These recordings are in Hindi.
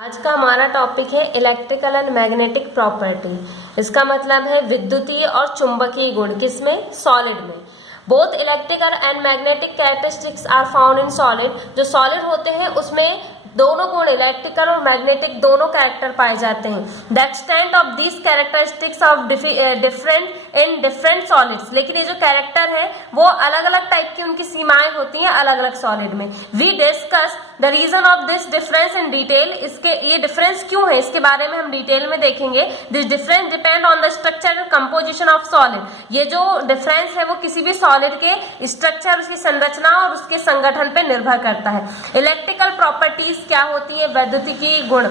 आज का हमारा टॉपिक है इलेक्ट्रिकल एंड मैग्नेटिक प्रॉपर्टी। इसका मतलब है विद्युतीय और चुंबकीय गुण। किसमें? सॉलिड में। Both electrical and magnetic characteristics are found in solid. जो सॉलिड होते हैं उसमें दोनों गुण इलेक्ट्रिकल और मैग्नेटिक दोनों कैरेक्टर पाए जाते हैं। The extent of these characteristics of different in different solids. लेकिन ये जो कैरेक्टर है वो अलग अलग टाइप की उनकी सीमाएं होती हैं अलग अलग सॉलिड में। We discuss the reason of this difference in detail. इसके ये डिफरेंस क्यों है इसके बारे में हम डिटेल में देखेंगे। This difference depend on the structure and composition of solid. ये जो डिफरेंस है वो किसी भी सॉलिड के स्ट्रक्चर, उसकी संरचना और उसके संगठन पे निर्भर करता है। इलेक्ट्रिकल प्रॉपर्टीज क्या होती है? वैद्युतिकी गुण।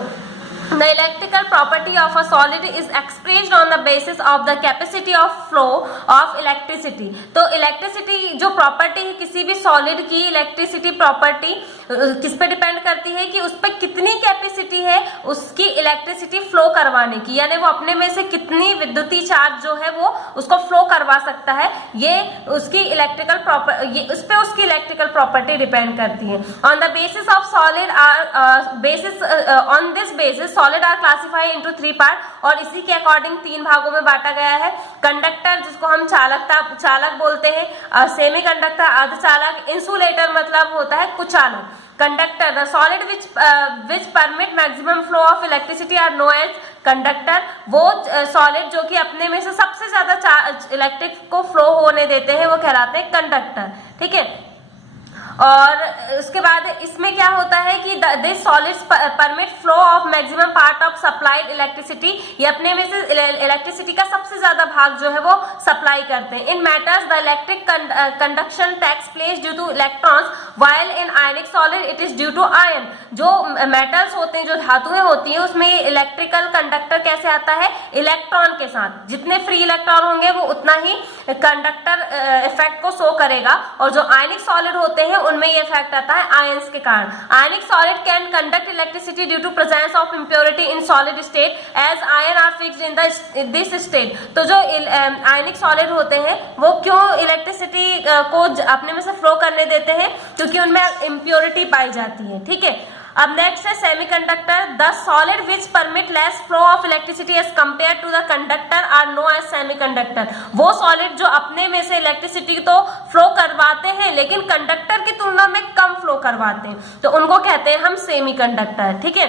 The electrical property of a solid is expressed on the basis of the capacity of flow of electricity। तो इलेक्ट्रिसिटी जो प्रॉपर्टी है किसी भी सॉलिड की, इलेक्ट्रिसिटी प्रॉपर्टी किस पे डिपेंड करती है कि उस पर कितनी कैपेसिटी है उसकी इलेक्ट्रिसिटी फ्लो करवाने की, यानी वो अपने में से कितनी विद्युतीय चार्ज जो है वो उसको फ्लो करवा सकता है। ये उसकी इलेक्ट्रिकल प्रॉपर्टी, उस पे उसकी इलेक्ट्रिकल प्रॉपर्टी डिपेंड करती है। On the basis of solid on this basis solid are classified into 3 part. और इसी के अकॉर्डिंग 3 भागों में बांटा गया है। कंडक्टर जिसको हम चालक बोलते हैं, सेमी कंडक्टर अर्धचालक, इंसुलेटर मतलब होता है कुचालक। Conductor the solid which permit maximum flow of electricity are known as conductor. वो सॉलिड जो कि अपने में से सबसे ज्यादा इलेक्ट्रिक को फ्लो होने देते हैं वो कहलाते हैं कंडक्टर। ठीक है। और उसके बाद इसमें क्या होता है कि this solids permit flow of maximum part of supplied electricity. ये अपने में से इलेक्ट्रिसिटी का सबसे ज्यादा भाग जो है वो सप्लाई करते हैं। In matters the electric conduction takes place due to electrons while in ionic solid it is due to ion. जो मेटल्स होते हैं, जो धातुएं होती हैं, उसमें इलेक्ट्रिकल कंडक्टर कैसे आता है? इलेक्ट्रॉन के साथ। जितने फ्री इलेक्ट्रॉन होंगे वो उतना ही कंडक्टर इफेक्ट को शो करेगा। और जो आयनिक सॉलिड होते हैं उनमें ये इफेक्ट आता है आयंस के कारण। Ionic solid can conduct electricity due to presence of impurity in solid state as ion are fixed in this state. तो जो आयनिक सॉलिड होते हैं वो क्यों इलेक्ट्रिसिटी को अपने में से फ्लो करने देते हैं? क्योंकि उनमें इम्प्योरिटी पाई जाती है। ठीक है। अब नेक्स्ट है semiconductor. The solid which permit less flow of electricity as compare to the conductor are known as semiconductor. वो सॉलिड जो अपने में से इलेक्ट्रिसिटी तो फ्लो करवाते हैं लेकिन कंडक्टर की तुलना में कम फ्लो करवाते हैं, तो उनको कहते हैं हम सेमीकंडक्टर। ठीक है।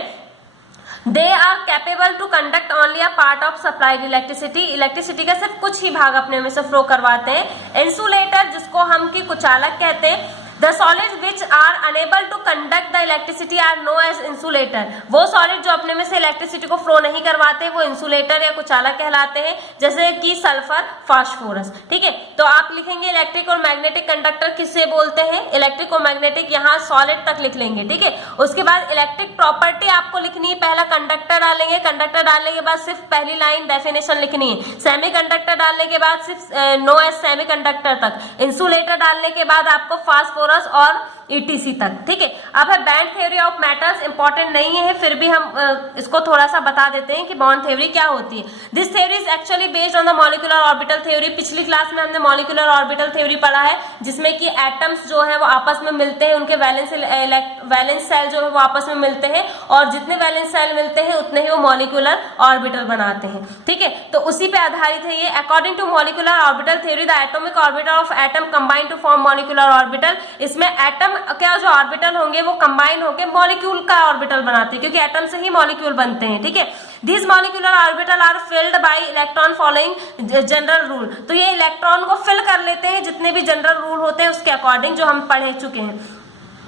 They are capable to conduct only a part of supplied electricity। Electricity का सिर्फ कुछ ही भाग अपने में से फ्लो करवाते हैं। इंसुलेटर जिसको हम की कुचालक कहते हैं। The solids which are unable to conduct the electricity are known as insulator। वो सॉलिड जो अपने में से इलेक्ट्रिसिटी को फ्लो नहीं करवाते वो इंसुलेटर या कुचालक कहलाते हैं, जैसे कि सल्फर, फास्फोरस। ठीक है। तो आप लिखेंगे इलेक्ट्रिक और मैग्नेटिक कंडक्टर किससे बोलते हैं? इलेक्ट्रिक और मैग्नेटिक यहाँ सॉलिड तक लिख लेंगे। ठीक है। उसके बाद इलेक्ट्रिक प्रॉपर्टी आपको लिखनी है। पहला कंडक्टर डालेंगे, कंडक्टर डालने के बाद सिर्फ पहली लाइन डेफिनेशन लिखनी है। सेमी कंडक्टर डालने के बाद सिर्फ नो एज सेमी कंडक्टर तक। इंसुलेटर डालने के बाद आपको फास्फोरस और ETC तक। ठीक है। अब है band theory of metals. Important नहीं है फिर भी हम इसको थोड़ा सा बता देते हैं कि बॉन्ड थ्योरी क्या होती है। This theory is actually based on the molecular orbital theory. पिछली क्लास में हमने मॉलिक्यूलर ऑर्बिटल थ्योरी पढ़ा है जिसमें कि एटम्स जो है वो आपस में मिलते हैं, उनके वैलेंस सेल जो है वो आपस में मिलते हैं और जितने वैलेंस सेल मिलते हैं उतने ही वो मॉलिक्यूलर ऑर्बिटल बनाते हैं। ठीक है। तो उसी पे आधारित है ये। According to molecular orbital theory the atomic orbital of atom combine to form molecular orbital. इसमें एटम क्या जो ऑर्बिटल होंगे वो कंबाइन होकर मॉलिक्यूल का ऑर्बिटल बनाते हैं, क्योंकि एटम से ही मॉलिक्यूल बनते हैं। ठीक है। This molecular orbital are filled by electron following general rule. तो ये इलेक्ट्रॉन को फिल कर लेते हैं जितने भी जनरल रूल होते हैं उसके अकॉर्डिंग, जो हम पढ़ चुके हैं।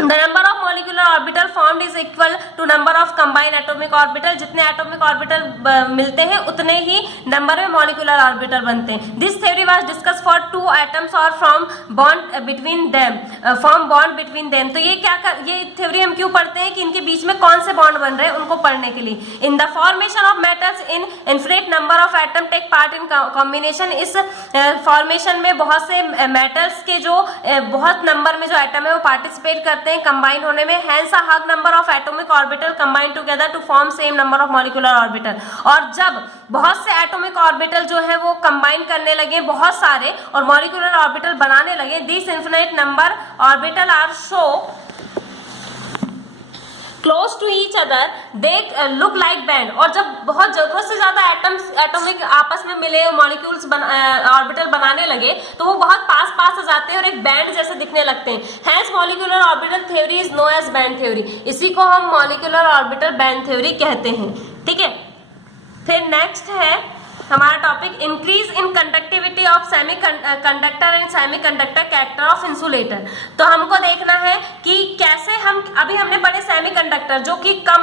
The number of molecular orbital formed is equal to number of combined atomic orbital। जितने atomic orbital मिलते हैं उतने ही नंबर में molecular orbital बनते हैं। This theory was discussed for two atoms or from bond between them, form bond between them। तो ये थ्योरी हम क्यों पढ़ते हैं कि इनके बीच में कौन से बॉन्ड बन रहे हैं उनको पढ़ने के लिए। In the formation of metals in infinite number of atom take part in combination। इस फॉर्मेशन में बहुत से मेटल्स के जो बहुत नंबर में जो एटम है वो पार्टिसिपेट करते हैं कंबाइन होने में। hence a high number of atomic orbital combine together to form same number of molecular orbital। और जब बहुत से एटॉमिक ऑर्बिटल जो है वो कंबाइन करने लगे बहुत सारे और मॉलिक्यूलर ऑर्बिटल बनाने लगे, this infinite number orbital are so close to each other they look like band, और जब बहुत जरूरत से ज्यादा एटॉमिक आपस में मिले, मॉलिक्यूल्स ऑर्बिटल बनाने लगे, तो वो बहुत पास पास आ जाते हैं और एक बैंड जैसे दिखने लगते हैं। Hence molecular orbital theory is known as band theory, इसी को हम मॉलिक्यूलर ऑर्बिटल बैंड थ्योरी कहते हैं। ठीक है, फिर नेक्स्ट है हमारा topic increase in conductivity of semi conductor and semi conductor character of insulator. तो हमको देखना है कि कैसे अभी हमने पढ़े सेमी कंडक्टर जो कि कम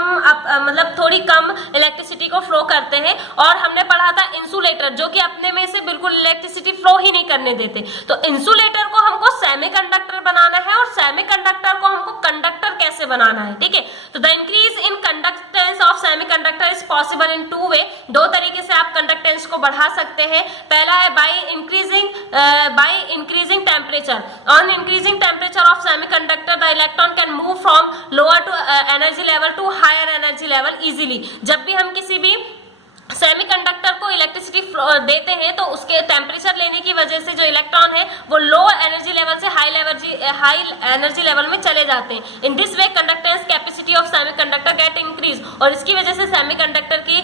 मतलब थोड़ी कम इलेक्ट्रिसिटी को फ्लो करते हैं, और हमने पढ़ा था इंसुलेटर जो कि अपने में से बिल्कुल इलेक्ट्रिसिटी फ्लो ही नहीं करने देते। तो इंसुलेटर को हमको सेमी कंडक्टर बनाना है और सेमी कंडक्टर को हमको कंडक्टर कैसे बनाना है। ठीक है, तो the increase in conductance of semi conductor is possible in two way, दो तरीके से आप कंडक्टेंस को बढ़ा सकते हैं। पहला है by increasing temperature. On increasing temperature of semiconductor the electron can move from lower to energy level to higher energy level easily. जब भी हम किसी भी सेमीकंडक्टर को इलेक्ट्रिसिटी देते हैं तो उसके टेम्परेचर लेने की वजह से जो इलेक्ट्रॉन है वो लो एनर्जी लेवल से हाई एनर्जी लेवल में चले जाते हैं। In this way conductance capacity of semiconductor gate increase, और इसकी वजह से सेमीकंडक्टर की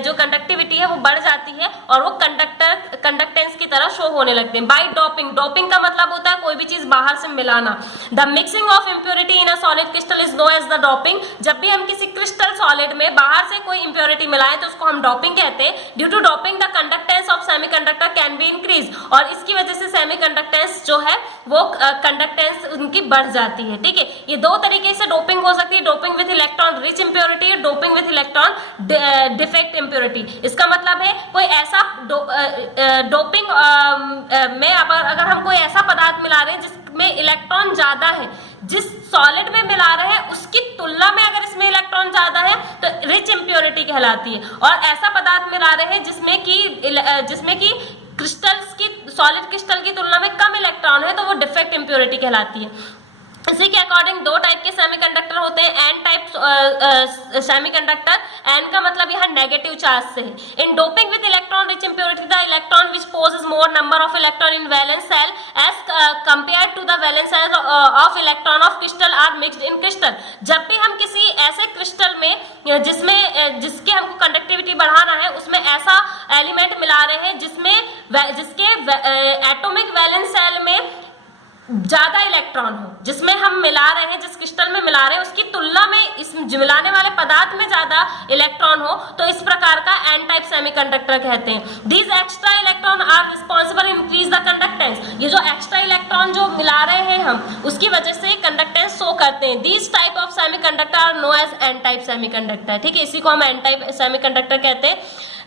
जो कंडक्टिविटी है वो बढ़ जाती है और वो कंडक्टेंस की तरह शो होने लगते हैं। बाय डोपिंग, डोपिंग का मतलब होता है कोई भी चीज बाहर से मिलाना। The mixing of impurity in a solid crystal is known as the doping. जब भी हम किसी क्रिस्टल सॉलिड में बाहर से कोई इम्प्योरिटी मिलाएं तो उसको हम डोपिंग कहते हैं। Due to doping the conductance of semiconductor can be increase, और इसकी वजह से सेमीकंडक्टेंस जो है वो कंडक्टेंस उनकी बढ़ जाती है। ठीक है, ये दो तरीके से डोपिंग हो सकती है, doping with electron rich impurity, doping with electron defect impurity. इसका मतलब है कोई ऐसा डोपिंग में अगर हम कोई ऐसा पदार्थ मिला रहे हैं जिसमें इलेक्ट्रॉन ज्यादा है, जिस सॉलिड में मिला रहे हैं उसकी तुलना में अगर इसमें इलेक्ट्रॉन ज्यादा है तो रिच इंप्योरिटी कहलाती है, और ऐसा पदार्थ मिला रहे हैं जिसमें कि क्रिस्टल्स की सॉलिड क्रिस्टल की तुलना में कम इलेक्ट्रॉन है तो वो डिफेक्ट इंप्योरिटी कहलाती है। इसी के अकॉर्डिंग दो टाइप के सेमीकंडक्टर होते हैं, एन टाइप सेमीकंडक्टर। एन का मतलब यहाँ नेगेटिव चार्ज से है। In doping with electron rich impurity the electron which possess more number of electron in valence shell as compared to the valence shell of electron of crystal are mixed in crystal. जब भी हम किसी ऐसे क्रिस्टल में जिसके हमको कंडक्टिविटी बढ़ाना है उसमें ऐसा एलिमेंट मिला रहे हैं जिसके एटॉमिक वैलेंस सेल में ज्यादा इलेक्ट्रॉन हो, जिसमें हम मिला रहे हैं, जिस क्रिस्टल में मिला रहे हैं उसकी तुलना में इस मिलाने वाले पदार्थ में ज्यादा इलेक्ट्रॉन हो, तो इस प्रकार का एन टाइप सेमीकंडक्टर कहते हैं। These extra electron are responsible increase the conductance. ये जो एक्स्ट्रा इलेक्ट्रॉन जो मिला रहे हैं हम उसकी वजह से कंडक्टेंस शो करते हैं। These type of semiconductor are known as N type semiconductor. ठीक है, इसी को हम एन टाइप सेमीकंडक्टर कहते हैं।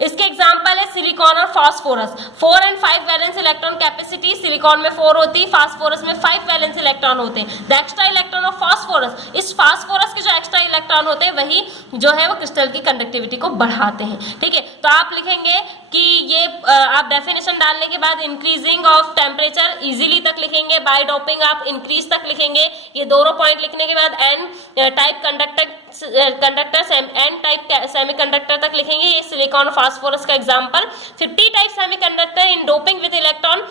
इसके एग्जाम्पल है सिलिकॉन और फास्फोरस। 4 और 5 वैलेंस इलेक्ट्रॉन कैपेसिटी सिलिकॉन में 4 होती है, फास्फोरस में 5 वैलेंस इलेक्ट्रॉन होते हैं। The extra electron of phosphorus, इस फास्फोरस के जो एक्स्ट्रा इलेक्ट्रॉन होते हैं वही जो है वो क्रिस्टल की कंडक्टिविटी को बढ़ाते हैं। ठीक है, तो आप लिखेंगे कि ये आप डेफिनेशन डालने के बाद इंक्रीजिंग ऑफ टेम्परेचर इजीली तक लिखेंगे, बाय डोपिंग आप इंक्रीज तक लिखेंगे। ये दोनों पॉइंट लिखने के बाद N type conductor N type semiconductor तक लिखेंगे। ये सिलिकॉन फास्फोरस का example. 50 type semiconductor in doping with electron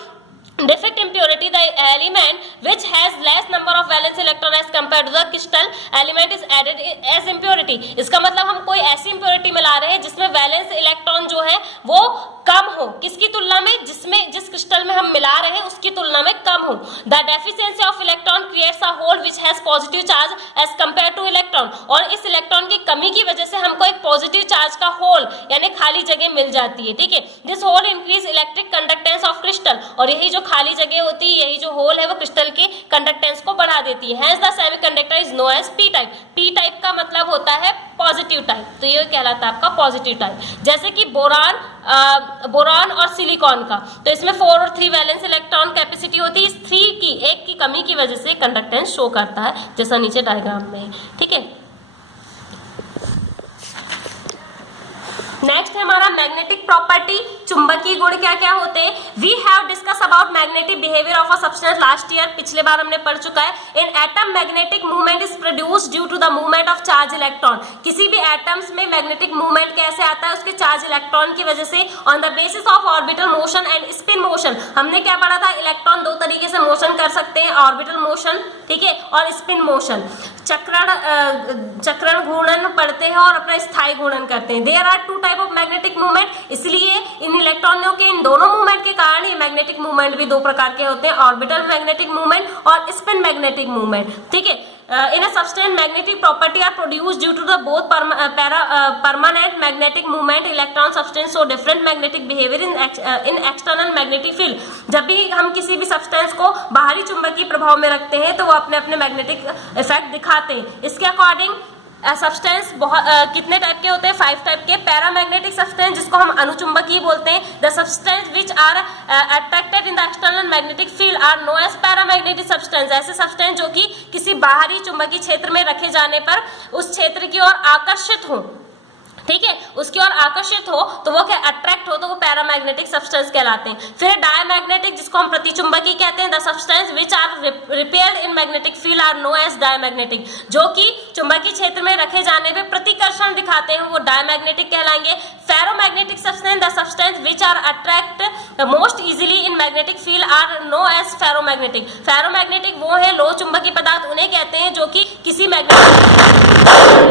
defect impurity, the element which has less number of valence electron as compared to the crystal element is added as impurity। इसका मतलब हम कोई ऐसी impurity मिला रहे हैं जिसमें वैलेंस इलेक्ट्रॉन जो है वो कम हो, किसकी तुलना में, जिस क्रिस्टल में हम मिला रहे हैं उसकी तुलना में कम हो। The deficiency of electron creates a hole which has positive charge as compare to electron, और इस इलेक्ट्रॉन की कमी की वजह से हमको एक पॉजिटिव चार्ज का होल यानी खाली जगह मिल जाती है। ठीक है, this hole increase electric conductance of crystal, और यही जो खाली जगह होती है, यही जो होल है वो क्रिस्टल की कंडक्टेंस को बढ़ा देती है। Hence the semiconductor is known as P type. P type का मतलब होता है पॉजिटिव टाइप, तो ये कहलाता है आपका पॉजिटिव टाइप। जैसे कि बोरान और सिलिकॉन का, तो इसमें 4 और 3 वैलेंस इलेक्ट्रॉन कैपेसिटी होती है। इस 3 की एक की कमी की वजह से कंडक्टेंस शो करता है, जैसा नीचे डायग्राम में है। ठीक है, नेक्स्ट है हमारा मैग्नेटिक प्रॉपर्टी। चुंबकीय गुण क्या क्या होते हैं। We have discuss about magnetic behaviour of a substance last year, पिछले बार हमने पढ़ चुका है। In atom magnetic movement is produced due to the movement of charge electron. किसी भी एटम्स में मैग्नेटिक मूवमेंट कैसे आता है, उसके चार्ज इलेक्ट्रॉन की वजह से। On the basis of orbital motion and spin motion, हमने क्या पढ़ा था, इलेक्ट्रॉन दो तरीके से मोशन कर सकते हैं, ऑर्बिटल मोशन, ठीक है, और स्पिन मोशन। चक्रण घूर्णन पढ़ते हैं और अपना स्थायी घूर्णन करते हैं। There are two type of magnetic movement, इसलिए इन इलेक्ट्रॉनों के इन दोनों मूवमेंट के कारण ये मैग्नेटिक मूवमेंट भी दो प्रकार के होते हैं, ऑर्बिटल मैग्नेटिक मूवमेंट और स्पिन मैग्नेटिक मूवमेंट, ठीक है। In a substance, magnetic property are produced due to the both permanent magnetic movement. Electron substance show different magnetic behavior in external magnetic field. जब भी हम किसी भी सब्सटेंस को बाहरी चुंबकीय प्रभाव में रखते हैं तो वो अपने अपने मैग्नेटिक इफेक्ट दिखाते हैं। इसके अकॉर्डिंग सब्सटेंस बहुत कितने टाइप के होते हैं, 5 टाइप के। पैरामैग्नेटिक सब्सटेंस, जिसको हम अनुचुंबकीय बोलते हैं, the substance which are attracted in the external magnetic field are known as paramagnetic substance. ऐसे सब्सटेंस जो कि किसी बाहरी चुंबकीय क्षेत्र में रखे जाने पर उस क्षेत्र की ओर आकर्षित हो, ठीक है, उसकी ओर आकर्षित हो तो वो क्या अट्रैक्ट हो, तो वो पैरामैग्नेटिक सब्सटेंस कहलाते हैं। फिर डायमैग्नेटिक, जिसको हम प्रतिचुंबकीय कहते हैं, the substance which are repelled in magnetic field are known as diamagnetic. जो कि चुंबकीय क्षेत्र में रखे जाने पे प्रतिकर्षण दिखाते हैं, वो डायमैग्नेटिक कहलाएंगे। Ferromagnetic substance, the substance which are attract most easily in magnetic field are known as ferromagnetic. Ferromagnetic वो है लो चुंबकीय पदार्थ, उन्हें कहते हैं जो कि किसी मैग्नेटिक